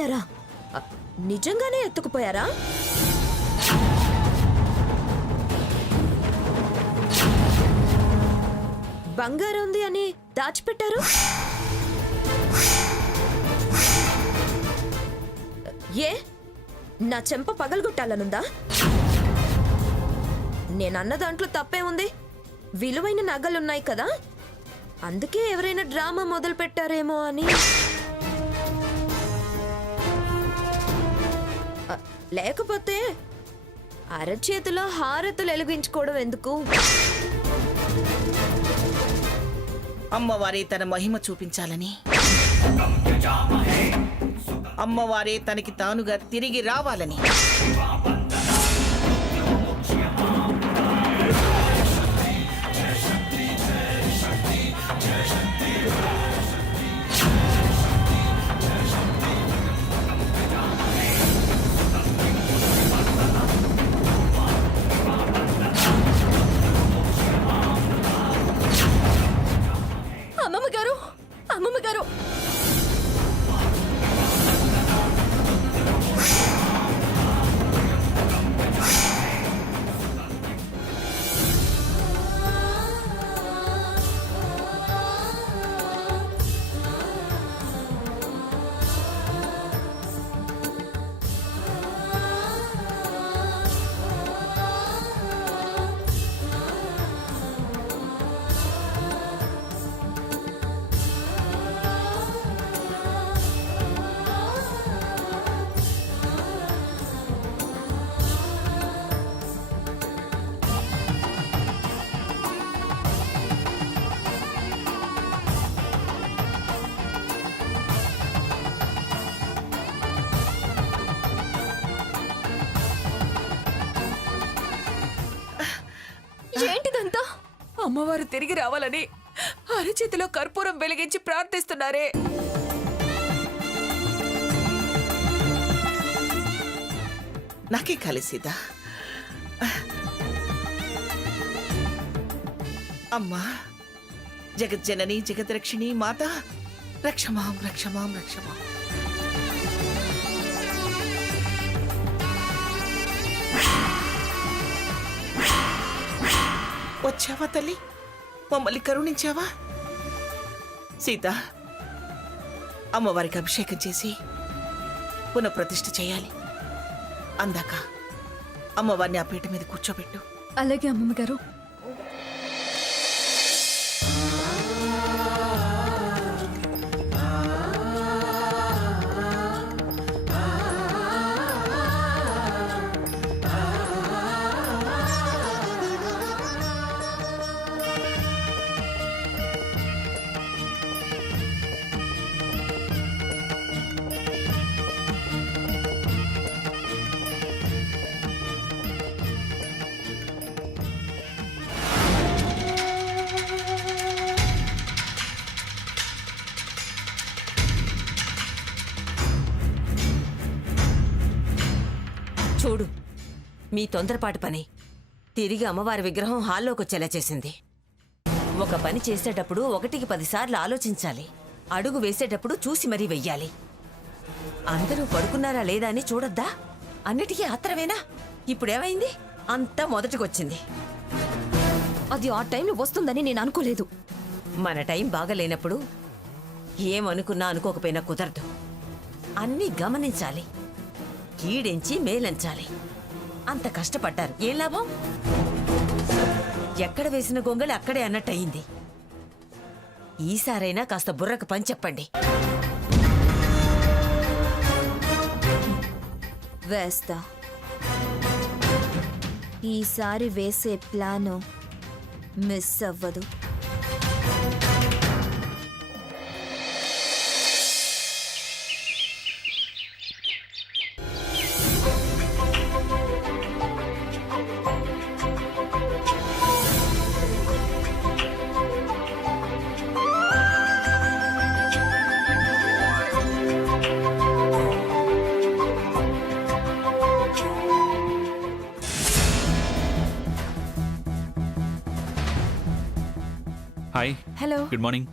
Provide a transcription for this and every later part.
ఎత్తుకుపోయారా? నిజంగానే ఎత్తుకుపోయారా? బంగారం ఉంది అని దాచిపెట్టారు. ఏ నా చెంప పగలగొట్టాలనుందా? నేనన్న దాంట్లో తప్పే ఉంది. విలువైన నగలున్నాయి కదా, అందుకే ఎవరైనా డ్రామా మొదలు పెట్టారేమో అని. లేకపోతే అరచేతిలో హారతులు వెలిగించుకోవడం ఎందుకు? అమ్మవారే తన మహిమ చూపించాలని, అమ్మవారే తనకి తానుగా తిరిగి రావాలని. అమ్మమ్మ గారు, అమ్మమ్మ గారు, ఏంటిదంతా? అమ్మవారు తిరిగి రావాలని అరచేతిలో కర్పూరం వెలిగించి ప్రార్థిస్తున్నారే. నాకే కలిసిదా అమ్మా, జగజ్జనని జగద్రక్షిణి మాత, రక్షమాం రక్షమాం రక్షమాం. వచ్చావా తల్లి? మమ్మల్ని కరుణించావా? సీత, అమ్మవారికి అభిషేకం చేసి పునఃప్రతిష్ఠ చేయాలి. అందాక అమ్మవారిని ఆ పీట మీద కూర్చోబెట్టు. అలాగే అమ్మమ్మ గారు. చూడు, మీ తొందరపాటు పని తిరిగి అమ్మవారి విగ్రహం హాల్లోకి వచ్చేలా చేసింది. ఒక పని చేసేటప్పుడు 1కి 10 సార్లు ఆలోచించాలి. అడుగు వేసేటప్పుడు చూసి మరీ వెయ్యాలి. అందరూ పడుకున్నారా లేదా అని చూడొద్దా? అన్నిటికీ ఆత్రమేనా? ఇప్పుడేమైంది? అంతా మొదటికొచ్చింది. అది ఆ టైంలో వస్తుందని నేను అనుకోలేదు. మన టైం బాగలేనప్పుడు ఏమనుకున్నా అనుకోకపోయినా కుదరదు. అన్నీ గమనించాలి, కీడించి మేలంచాలి. అంత కష్టపడ్డారు, ఏం లాభం? ఎక్కడ వేసిన గొంగళి అక్కడే అన్నట్టయింది. ఈసారైనా కాస్త బుర్రకు పని చెప్పండి. వేస్తా. ఈసారి వేసే ప్లాను మిస్ అవ్వదు. Hi. Hello. Good morning.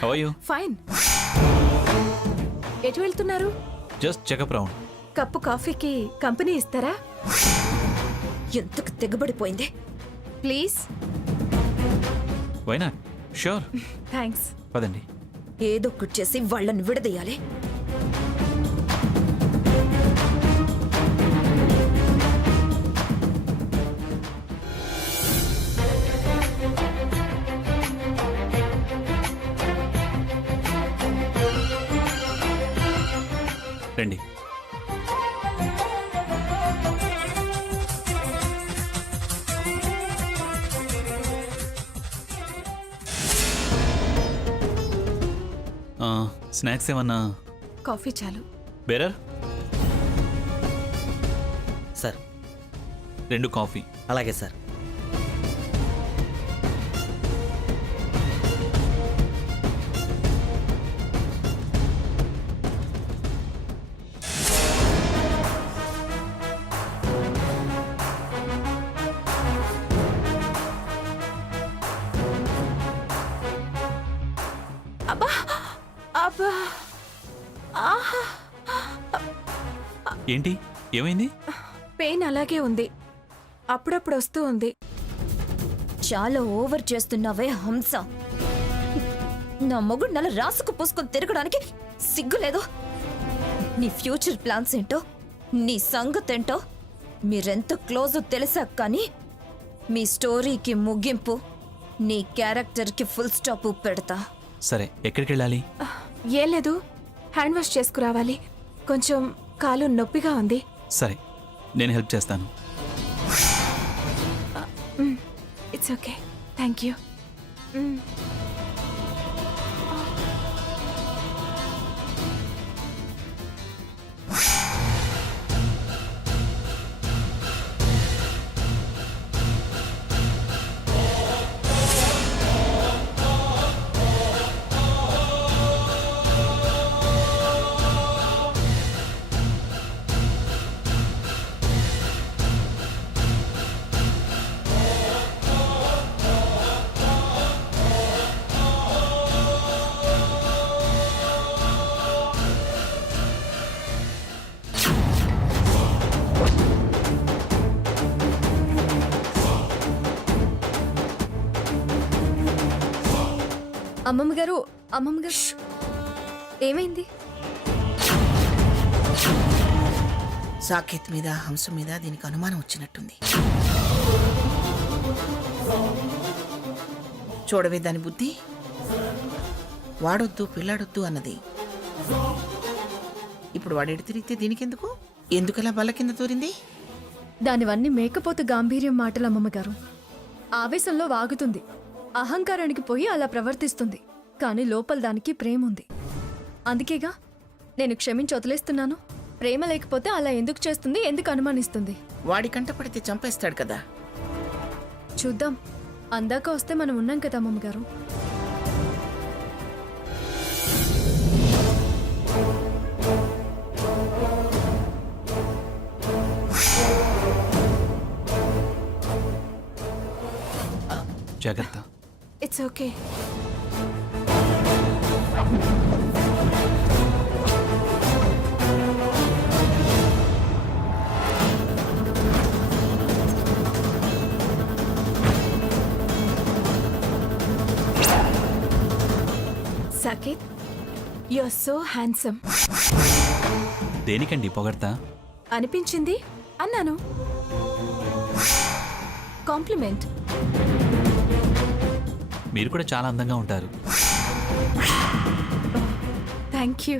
How are you? Fine. ఎటు వెళ్తున్నారు? Just checkup round. కప్పు కాఫీకి కంపెనీ ఇస్తారా? ఎంతకు తెగబడిపోయింది. Please. Why not? Sure. Thanks. పదండి. ఏదో ఒకటి చేసి వాళ్ళని విడదీయాలి. రండి. స్నాక్స్ ఏమన్నా? కాఫీ చాలు. Bearer sir. 2 కాఫీ. అలాగే సార్. అబ్బా అబ్బా. ఆహా. ఏంటి, ఏమైంది? పెయిన్ అలాగే ఉంది, అప్పుడప్పుడు వస్తూ ఉంది. చాలా ఓవర్ చేస్తున్నావే హంస. నా మొగుడు నల్ల రాసుకు పూసుకొని తిరగడానికి సిగ్గులేదు. నీ ఫ్యూచర్ ప్లాన్స్ ఏంటో, నీ సంగతేంటో మీరెంత క్లోజో తెలుసా, కానీ మీ స్టోరీకి ముగింపు, నీ క్యారెక్టర్కి ఫుల్ స్టాప్ పెడతా. సరే, ఎక్కడికి వెళ్ళాలి? ఏం లేదు, హ్యాండ్ వాష్ చేసుకురావాలి. కొంచెం కాలు నొప్పిగా ఉంది. సరే, నేను హెల్ప్ చేస్తాను. It's okay, thank you. అమ్మమ్మ గారు, అమ్మమ్మ గారు, ఏమైంది? సాకేత్ మీద, హంస మీద దీనికి అనుమానం వచ్చినట్టుంది. చూడవే దాని బుద్ధి. వాడొద్దు పిల్లాడొద్దు అన్నది. ఇప్పుడు వాడెడు తిరిగితే దీనికెందుకు? ఎందుకలా బల్ల కింద తోరింది? దానివన్నీ మేకపోతు గాంభీర్యం మాటలు అమ్మమ్మగారు. ఆవేశంలో వాగుతుంది, అహంకారానికి పోయి అలా ప్రవర్తిస్తుంది. కానీ లోపల దానికి ప్రేమ ఉంది. అందుకేగా నేను క్షమించి వదిలేస్తున్నాను. ప్రేమ లేకపోతే అలా ఎందుకు చేస్తుంది, ఎందుకు అనుమానిస్తుంది? వాడి కంట పడితే చంపేస్తాడు కదా. చూద్దాం, అందాక వస్తే మనం ఉన్నాం కదా అమ్మమ్మగారు. జాగ్రత్త. It's okay. Saketh, you are so handsome. దేనికండి పొగడతా? అనిపించింది అన్నాను. కాంప్లిమెంట్. మీరు కూడా చాలా అందంగా ఉంటారు. Thank you.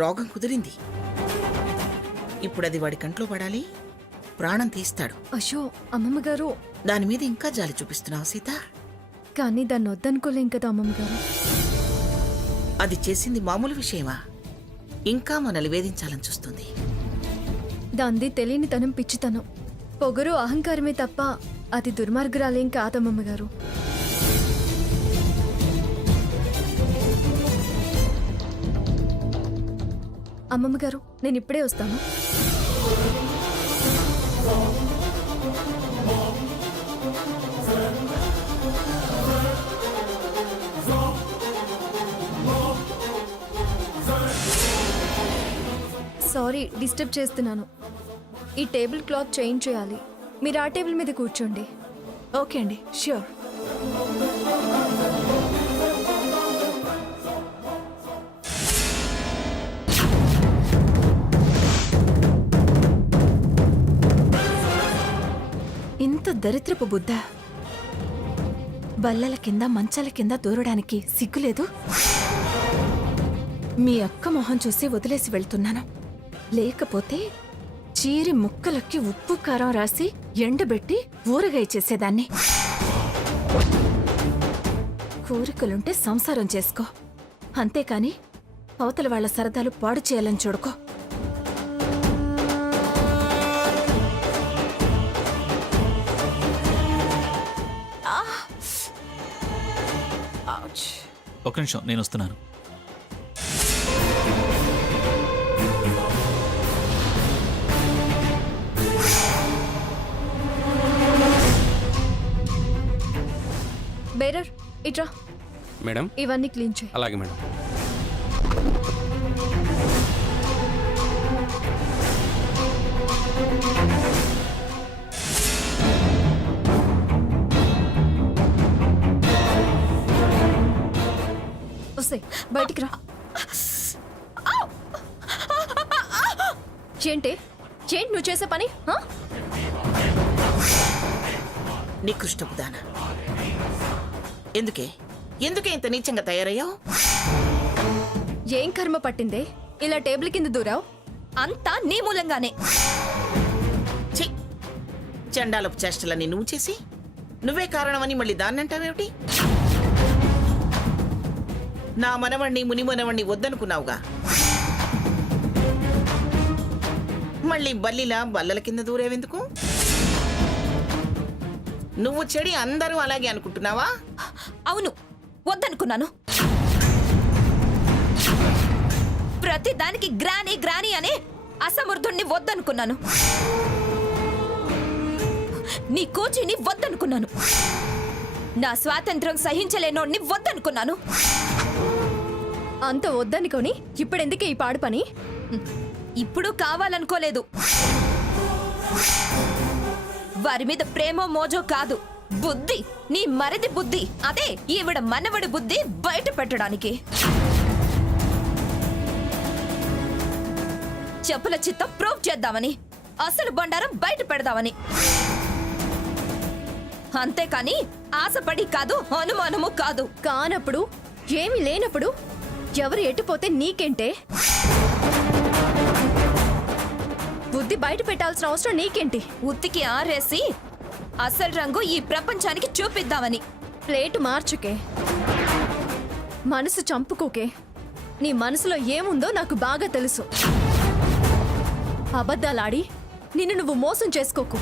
రోగం కుదిరింది. ఇప్పుడు అది వాడి కంట్లో పడాలి, ప్రాణం తీస్తాడు. అయ్యో అమ్మమ్మ గారు, దాని మీద ఇంకా జాలి చూపిస్తున్నావు సీత. కానీ దాన్ని వద్దనుకోలేం కదా అమ్మమ్మ గారు. అది చేసింది మామూలు విషయమా? ఇంకా మనల్ని వేధించాలని చూస్తుంది. దాంది తెలియని తనం పిచ్చితనం, పొగరు అహంకారమే తప్ప అది దుర్మార్గురాలేం కాదమ్మమ్మ గారు. అమ్మమ్మ గారు, నేను ఇప్పుడే వస్తాను. సారీ డిస్టర్బ్ చేస్తున్నాను. ఈ టేబుల్ క్లాత్ చేంజ్ చేయాలి. మీరు ఆ టేబుల్ మీద కూర్చోండి. ఓకే అండి, ష్యూర్. ఇంత దరిద్రపు బుద్ధ, బల్లల కింద మంచాల కింద దూరడానికి సిగ్గులేదు. మీ అక్క మొహం చూసి వదిలేసి వెళ్తున్నాను. లేకపోతే చీరి ముక్కలకి ఉప్పు కారం రాసి ఎండబెట్టి ఊరగాయ చేసేదాన్ని. కోరికలుంటే సంసారం చేసుకో, అంతేకాని అవతల వాళ్ళ సరదాలు పాడు చేయాలని చూడుకో. ఒక నిమిషం, నేను వస్తున్నాను. బేరర్ ఇట్రా, మేడం. ఇవన్నీ క్లీన్ చేయి. అలాగే మేడం. వస్తే బయటికి రా. ఏంటి ఏంటి నువ్వు చేసే పని? ఆ? నికృష్టపు దానా, ఎందుకే ఎందుకే ఇంత నీచంగా తయారయ్యావు? ఏం కర్మ పట్టిందే ఇలా టేబుల్ కింద దూరావు? అంతా నీ మూలంగానే. ఛీ, చండాలపు చేష్టలన్నీ నువ్వు చేసి నువ్వే కారణమని మళ్ళీ దాన్నంటావేమిటి? నా మనవణ్ణి ముని మనవణ్ణి వద్దనుకున్నావుగా, మళ్ళీ బల్లిలా బల్లల కింద దూరేవెందుకు? నువ్వు చెడి అందరూ అలాగే అనుకుంటున్నావా? అవును, వద్దనుకున్నాను. ప్రతి దానికి గ్రాని గ్రాని అనే అసమర్థుణ్ణి వద్దనుకున్నాను. నీ కూచిని వద్దనుకున్నాను. నా స్వాతంత్రం సహించలేనోడిని వద్దనుకున్నాను. అంత వద్దనుకొని ఇప్పుడెందుకే ఈ పాడు పని? ఇప్పుడు కావాలనుకోలేదు. వారి మీద ప్రేమో మోజో కాదు, బుద్ధి, నీ మరిది బుద్ధి, అదే ఈవిడ మనవడి బుద్ధి బయట పెట్టడానికి. చెప్పుల చిత్తం ప్రూవ్ చేద్దామని, అసలు బండారం బయట పెడదామని. అంతేకాని ఆశపడి కాదు, అనుమానము కాదు. కానప్పుడు ఏమీ లేనప్పుడు ఎవరు ఎట్టుపోతే నీకేంటే? బుద్ధి బయట పెట్టాల్సిన అవసరం నీకేంటి? ఉత్తికి ఆరేసి అసలు రంగు ఈ ప్రపంచానికి చూపిద్దామని. ప్లేటు మార్చుకే, మనసు చంపుకోకే. నీ మనసులో ఏముందో నాకు బాగా తెలుసు. అబద్ధాలాడి నిన్ను నువ్వు మోసం చేసుకోకు.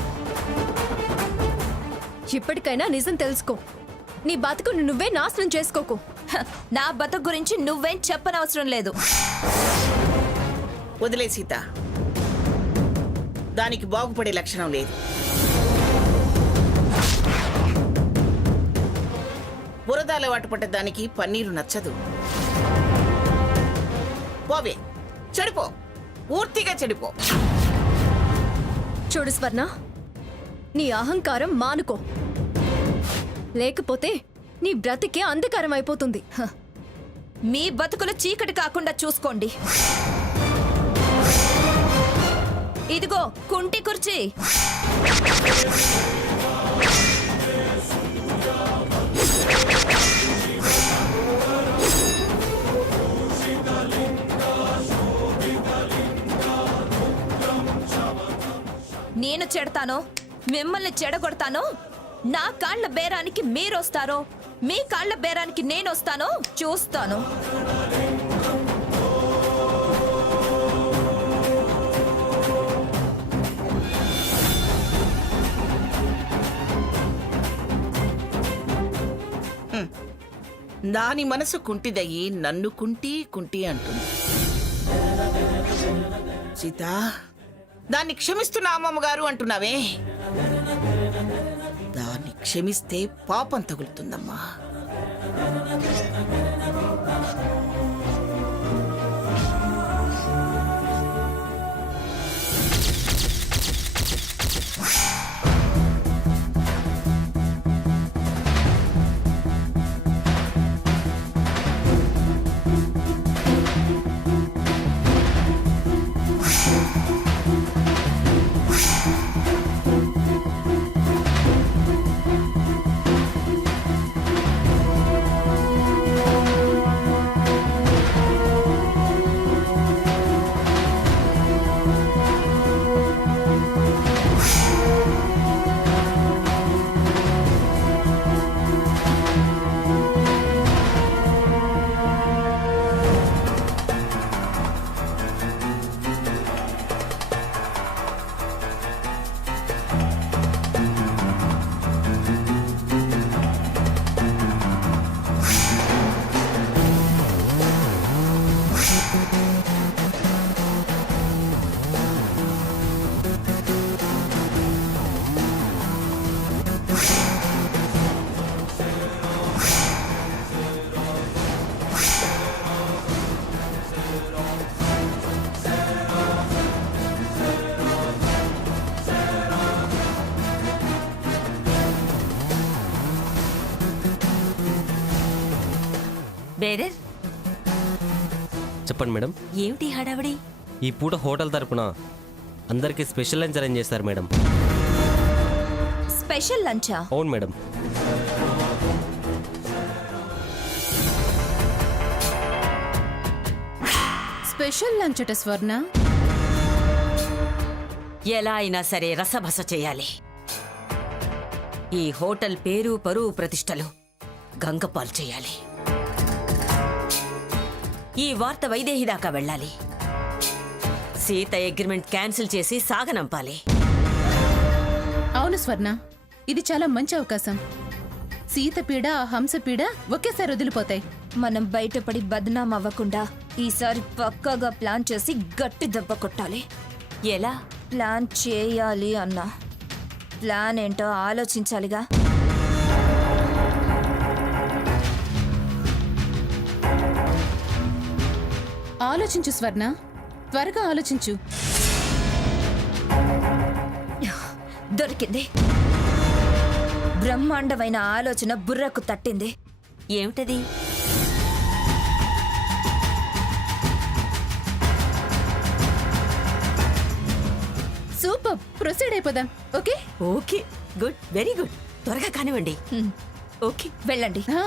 ఇప్పటికైనా నిజం తెలుసుకో. నీ బతుకును నువ్వే నాశనం చేసుకోకు. హ, నా బతుకు గురించి నువ్వేం చెప్పనవసరం లేదు. వదిలే సీత, దానికి బాగుపడే లక్షణం లేదు. బురద అలవాటు పడ్డ దానికి పన్నీరు నచ్చదు. పోవే, చెడిపో, పూర్తిగా చెడిపో. చూడు స్వర్ణ, నీ అహంకారం మానుకో, లేకపోతే నీ బ్రతికే అంధకారం అయిపోతుంది. హ, మీ బతుకులు చీకటి కాకుండా చూసుకోండి. ఇదిగో కుంటి కుర్చీ. నేను చెడతానో మిమ్మల్ని చెడగొడతానో నా కాళ్ళ బేరానికి మీరొస్తారో మీ కాళ్ళ బేరానికి నేనొస్తానో చూస్తాను. దాని మనసు కుంటిదయ్యి నన్ను కుంటి అంటుంది. సీత, దాన్ని క్షమిస్తున్నా అమ్మమ్మ గారు అంటున్నావే, దాన్ని క్షమిస్తే పాపం తగులుతుందమ్మా. బేరర్, చెప్పండి మేడం. ఏమిటి హడావిడి? ఈ పూట హోటల్ తరపున అందరికీ స్పెషల్ లంచ్ అరేంజ్ చేస్తారు మేడం. స్పెషల్ లంచా? అవును మేడం. స్పెషల్ లంచ్ అట స్వర్ణ. ఎలా అయినా సరే రసభస చేయాలి. ఈ హోటల్ పేరు పరువు ప్రతిష్టలు గంగపాలు చేయాలి. ఈ వార్త వైదేహి దాకా వెళ్ళాలి. సీత అగ్రిమెంట్ క్యాన్సిల్ చేసి సాగనంపాలి. అవును స్వర్ణ, ఇది చాలా మంచి అవకాశం. సీత పీడ, హంస పీడ ఒకేసారి వదిలిపోతాయి. మనం బయటపడి బద్నాం అవ్వకుండా ఈసారి పక్కాగా ప్లాన్ చేసి గట్టి దెబ్బ కొట్టాలి. ఎలా? ప్లాన్ చేయాలి అన్నా ప్లాన్ ఏంటో ఆలోచించాలిగా. ఆలోచించు స్వర్ణ, త్వరగా ఆలోచించు. దొరికింది. బ్రహ్మాండమైన ఆలోచన బుర్రకు తట్టింది. ఏమిటది? సూపర్, ప్రొసీడ్ అయిపోదాం. Okay okay, good, very good. త్వరగా కానివ్వండి. ఓకే, వెళ్ళండి. ఆ.